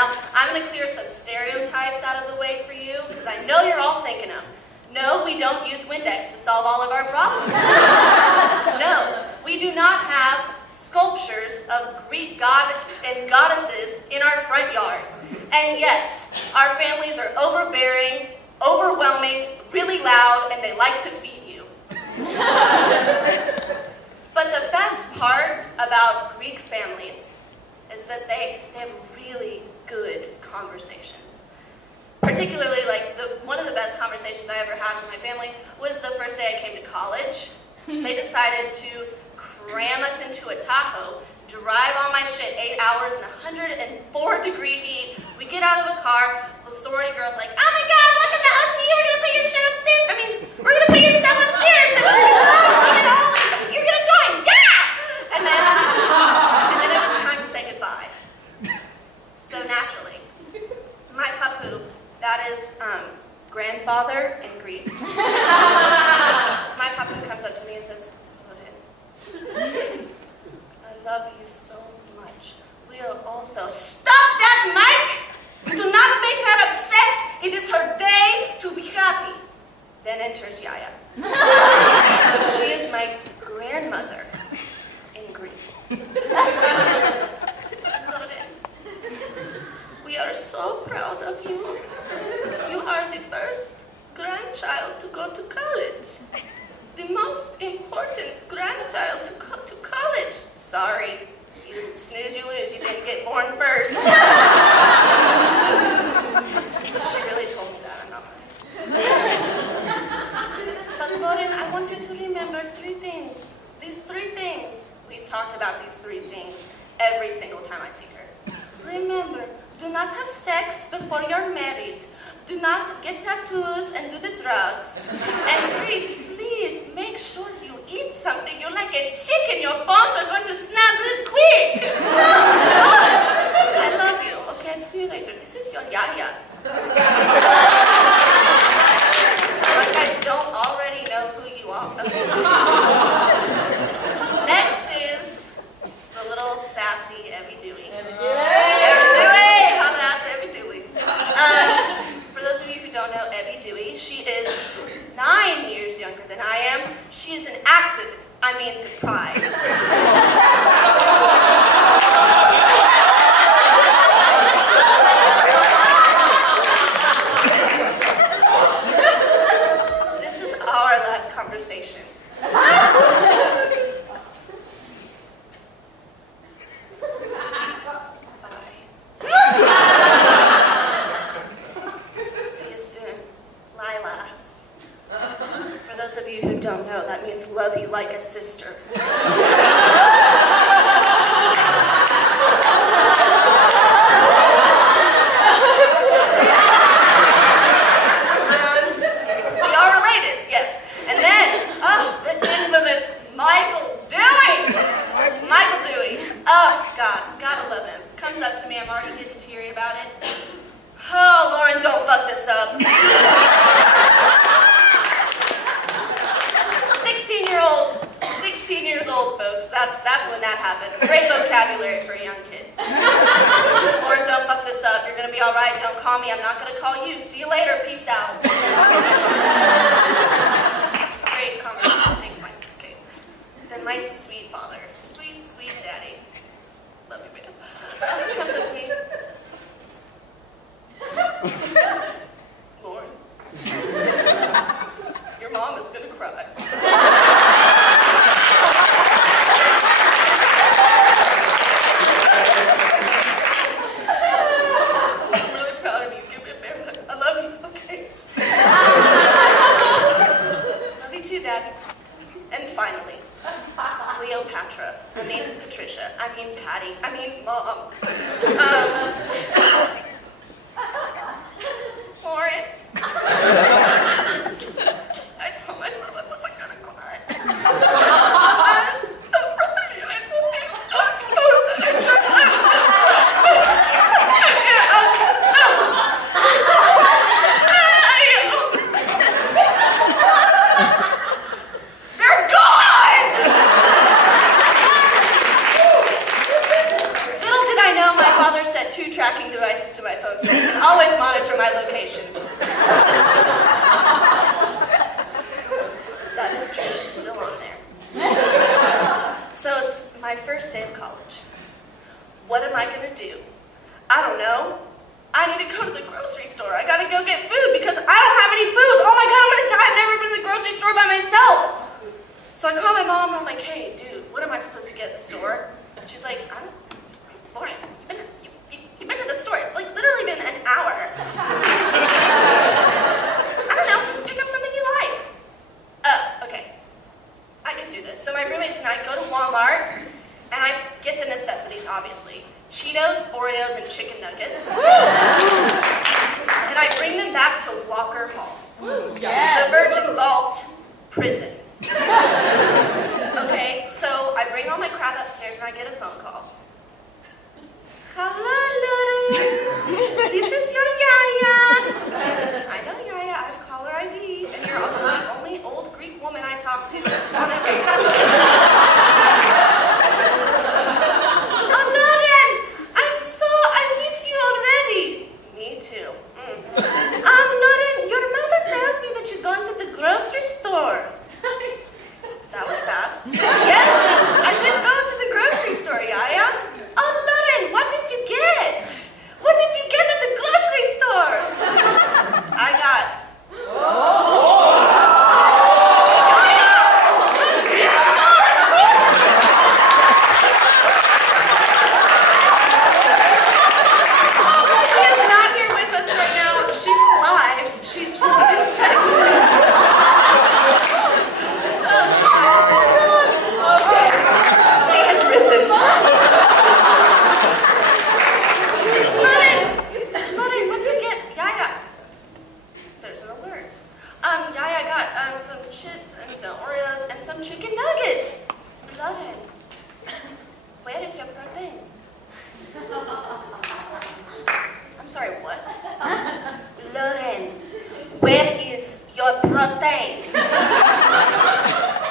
Now, I'm going to clear some stereotypes out of the way for you, because I know you're all thinking them. No, we don't use Windex to solve all of our problems. No, we do not have sculptures of Greek god and goddesses in our front yard. And yes, our families are overbearing, overwhelming, really loud, and they like to feed you. But the best part about Greek families is that they have really good conversations. Particularly, like, one of the best conversations I ever had with my family was the first day I came to college. They decided to cram us into a Tahoe, drive all my shit 8 hours in 104-degree heat. We get out of the car, the sorority girl's like, oh my god, welcome to OCU, we're gonna put your shit upstairs. I mean, we're gonna put your stuff upstairs. You're gonna join, yeah! And then it was time to say goodbye. So naturally, my papu, that is grandfather in Greek. My papu comes up to me and says, I love you so much. We are also... Stop that, Mike! Do not make her upset. It is her day to be happy. Then enters Yaya. She is my grandmother in Greek. We are so proud of you. You are the first grandchild to go to college. The most important grandchild to go to college. Sorry, you snooze, you lose. You didn't get born first. She really told me that. I'm not lying. But Lauran, I want you to remember 3 things. These 3 things. We've talked about these 3 things every single time I see her. Remember, do not have sex before you're married. Do not get tattoos and do the drugs. And 3, please make sure you eat something. You're like a chicken. Your bones are going to snap real quick. I love you. Okay, I'll see you later. This is your Yaya. Like I don't already know who you are. Next is the little sassy Evie Dewey. Evie Dewey! How that's Evie Dewey. For those of you who don't know Evie Dewey, she is 9 years younger than I am. She is an accident. I mean, surprise. This is our last conversation. For those of you who don't know, that means love you like a sister. We are related, yes. And then, the infamous Michael Dewey. Michael Dewey. Oh, God, gotta love him. Comes up to me, I'm already getting teary about it. Oh, Lauran, don't fuck this up. 16 years old, folks. That's when that happened. Great vocabulary for a young kid. Lauran, don't fuck this up. You're gonna be all right. Don't call me. I'm not gonna call you. See you later. Peace out. Great conversation. Thanks, Mike. Okay. Then my sweet father, sweet, sweet daddy. Love you, man. He comes up to me. Lauran, your mom is gonna cry. Lauran. I told myself I wasn't gonna cry. They're gone! Little did I know my father set 2 tracking devices next to my phone so they can always monitor my location. That is true. It's still on there. So it's my first day of college. What am I going to do? I don't know. I need to go to the grocery store. I got to go get food because I don't have any food. Oh my God, I'm going to die. I've never been to the grocery store by myself. So I call my mom and I'm like, hey, dude, what am I supposed to get at the store? She's like, Lauran, you've been to the store. It's like literally been an hour. I don't know, just pick up something you like. Okay. I can do this. So my roommates and I go to Walmart and I get the necessities, obviously. Cheetos, Oreos, and chicken nuggets. And I bring them back to Walker Hall. Yes. The Virgin Vault prison. Okay, so I bring all my crap upstairs and I get a phone call. Hello, Lauran. This is your Yaya. I know Yaya, I have caller ID. And you're also the only old Greek woman I talk to on every telephone. Oh, Lauran, I miss you already. Me too. Lauran, your mother tells me that you've gone to the grocery store. That was fast. Yes, I did go to the grocery store, Yaya. Oh, Lauran, what did you get? What did you get at the grocery store? I got... She is not here with us right now. She's live. She's just in Texas. Yaya got some chips and some Oreos and some chicken nuggets. Lauran, where is your protein? I'm sorry, what? Lauran, where is your protein?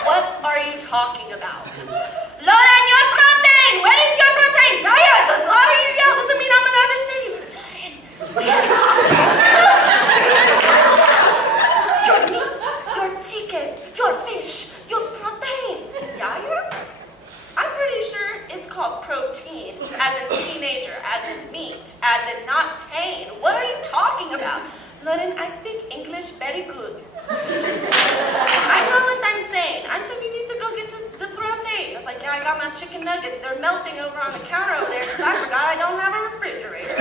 What are you talking about? Lauran, your protein! Where is your protein? Yaya, the louder you yell doesn't mean I'm going to understand you. Lauran, where is your protein? Your meat, your chicken, your fish, your protein. Yaya? I'm pretty sure it's called protein, as in teenager, as in meat, as in not tane. What are you talking about? Lauran, I speak English very good. I know what I'm saying. I said you need to go get the protein. I was like, yeah, I got my chicken nuggets. They're melting over on the counter over there because I forgot I don't have a refrigerator.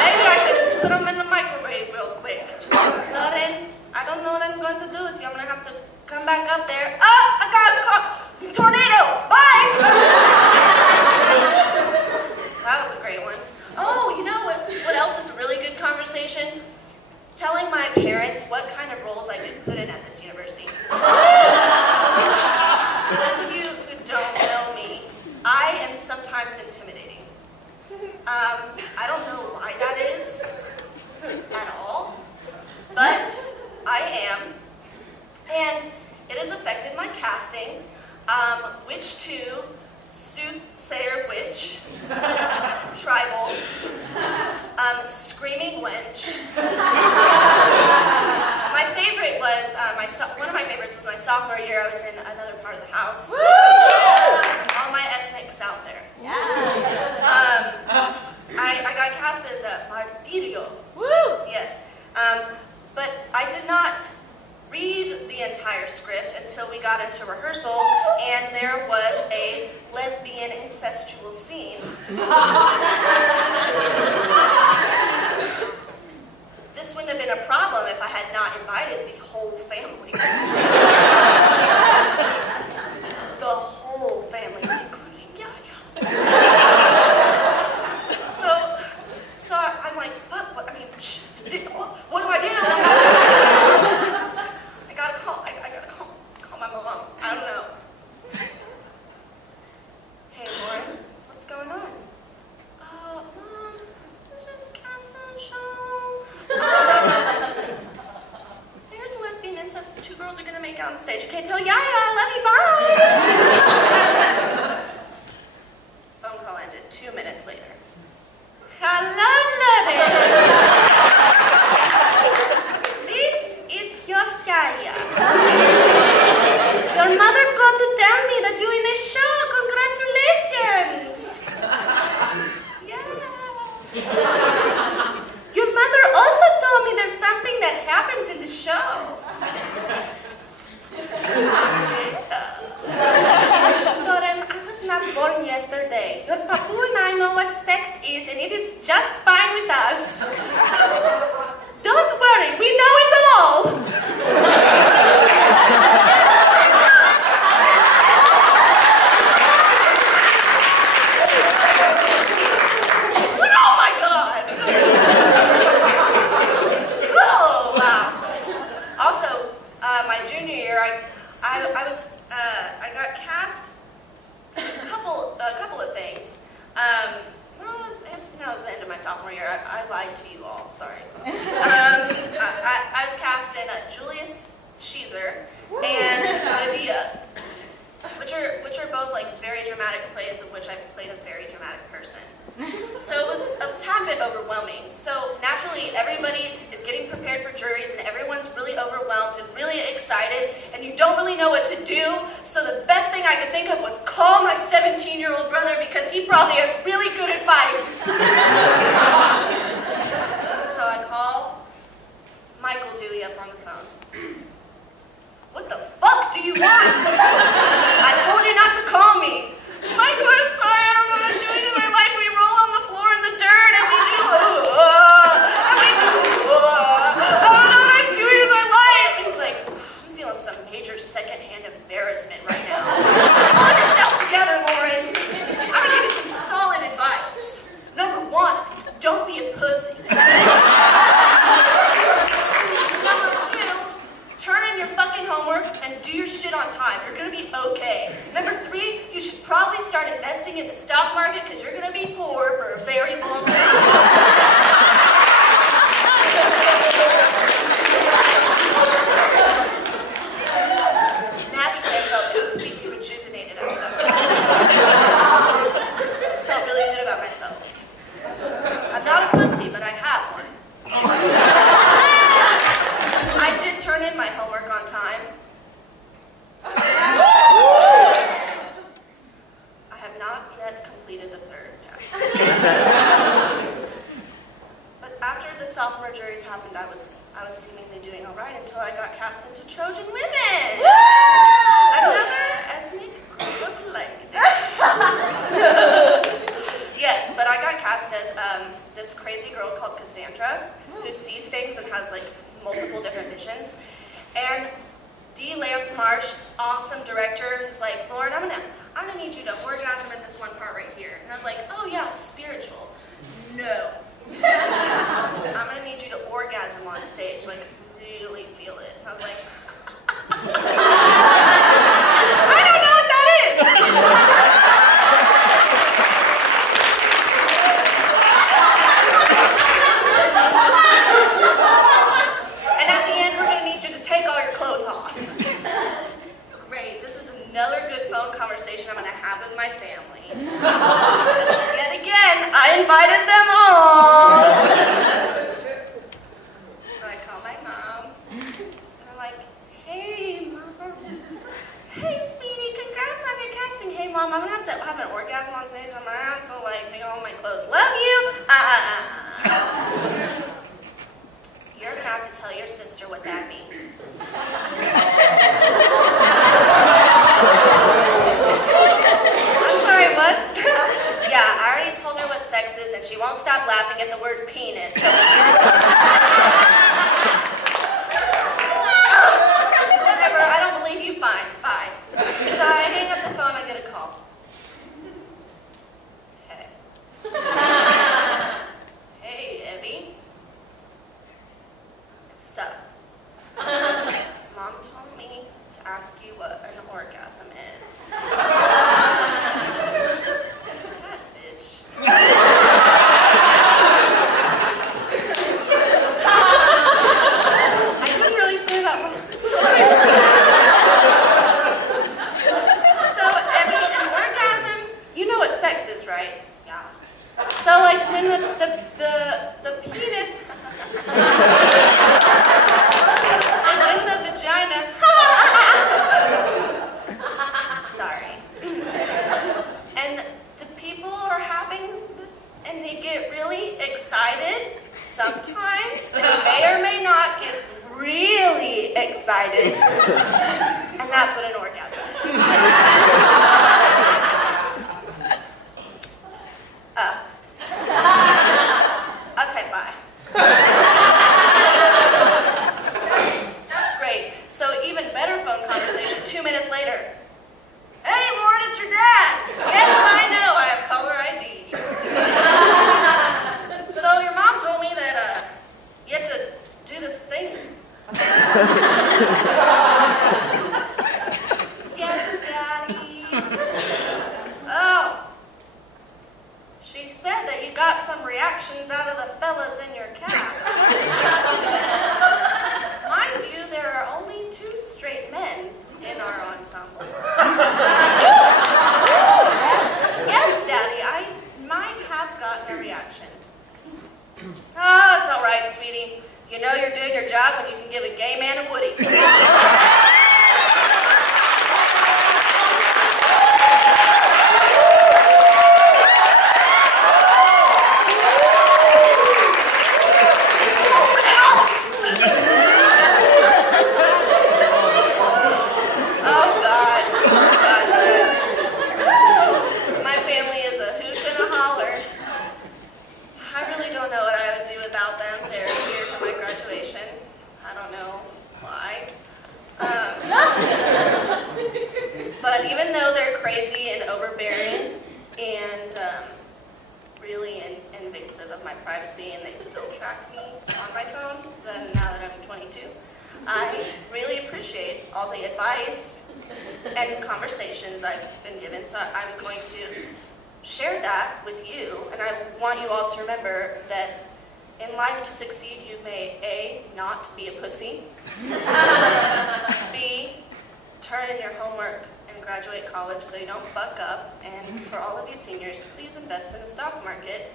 Maybe I should put them in the microwave real quick. Lauran, I don't know what I'm going to do with you. I'm going to have to come back up there. Oh, I got a call. Tornado. Bye. That was a great one. Oh, you know what else is a really good conversation? Telling my parents what kind of roles I get put in at this university. For those of you who don't know me, I am sometimes intimidating. I don't know why that is at all, but I am. And it has affected my casting. Witch 2, Soothsayer Witch, Tribal, Screaming Wench. My favorite was, one of my favorites was my sophomore year. I was in another part of the house. Woo! All my ethnics out there. Yeah. I got cast as a martirio. Woo! Yes. But I did not read the entire script until we got into rehearsal, and there was a lesbian incestual scene. This wouldn't have been a problem if I had not invited the whole family. The whole family, including Yaya. So I'm like, fuck, what do I do? I gotta call my mom. I don't know. Hey, Lauran, what's going on? Mom, let's just cast a show. There's a lesbian incest. 2 girls are gonna lied to you all, sorry. I was cast in Julius Caesar and Medea, which are both like very dramatic plays of which I played a very dramatic person. So it was a tad bit overwhelming. So naturally, everybody is getting prepared for juries, and everyone's really overwhelmed and really excited, and you don't really know what to do. So the best thing I could think of was call my 17-year-old brother, because he probably has really good advice. So I call Michael Dewey up on the phone. What the fuck do you want? I told you not to call me. Michael, I'm sorry, I don't know what I'm doing in my life. We roll on the floor in the dirt and we do I don't know what I'm doing in my life. And he's like, I'm feeling some major secondhand embarrassment right now. Pull yourself together, Lauran. I'm gonna give you some solid advice. Number 1, don't be a pussy. Number 2, turn in your fucking homework and do your shit on time. You're gonna be okay. Number 3, you should probably start investing in the stock market, because you're gonna be poor for a very long time. Naturally, I felt completely rejuvenated after that. Felt really good about myself. I'm not a pussy, but I have one. I did turn in my homework on time. I have not yet completed the 3rd test. But after the sophomore juries happened, I was seemingly doing all right until I got cast into Trojan Women. Another ethnic group of languages. Yes, but I got cast as this crazy girl called Cassandra, who sees things and has like multiple different visions. And D. Lance Marsh, awesome director, is like, Lauran, I'm gonna need you to orgasm at this one part right here. And I was like, oh yeah, spiritual. No. I'm gonna need you to orgasm on stage, like really feel it. And I was like, I don't know what that is. And at the end, we're gonna need you to take all your clothes off. Great, this is another good phone conversation I'm gonna have with my family. Yet again, I invited them all. So I call my mom, and I'm like, hey, Mom. Hey, sweetie, congrats on your casting. Hey, Mom, I'm gonna have to have an orgasm on stage. I'm gonna have to, like, take all my clothes. Love you. You're gonna have to tell your sister what that means. I'm sorry, what? Yeah, I already told her what sex is, and she won't stop laughing at the word penis. So whatever, I don't believe you, fine, bye. So I hang up the phone, I get a call. Hey. Hey, Evie. So, Mom told me to ask you what an orgasm is. That bitch. I couldn't really say that one. So, Evie, an orgasm, you know what sex is, right? Yeah. So, like, when the penis... in the vagina. Sorry. And the people are having this, and they get really excited. Sometimes they may or may not get really excited. And that's what an orgasm is. Okay, bye. That's great. So even better phone conversation 2 minutes later. Hey, Lauran, it's your dad. Yes, I know. I have caller ID. So your mom told me that you had to do this thing. Yes, Daddy. Oh. She said that you got some reactions out of the fellas in crazy and overbearing and really invasive of my privacy, and they still track me on my phone, then now that I'm 22, I really appreciate all the advice and conversations I've been given, so I'm going to share that with you, and I want you all to remember that in life, to succeed, you may A, not be a pussy, B, turn in your homework and graduate college so you don't fuck up, and for all of you seniors, please invest in the stock market.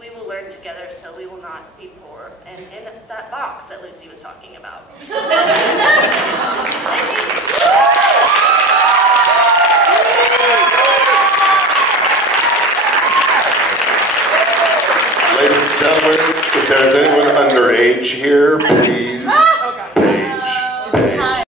We will learn together so we will not be poor, and in that box that Lucy was talking about. Thank you. Ladies and gentlemen, if there's anyone underage here, please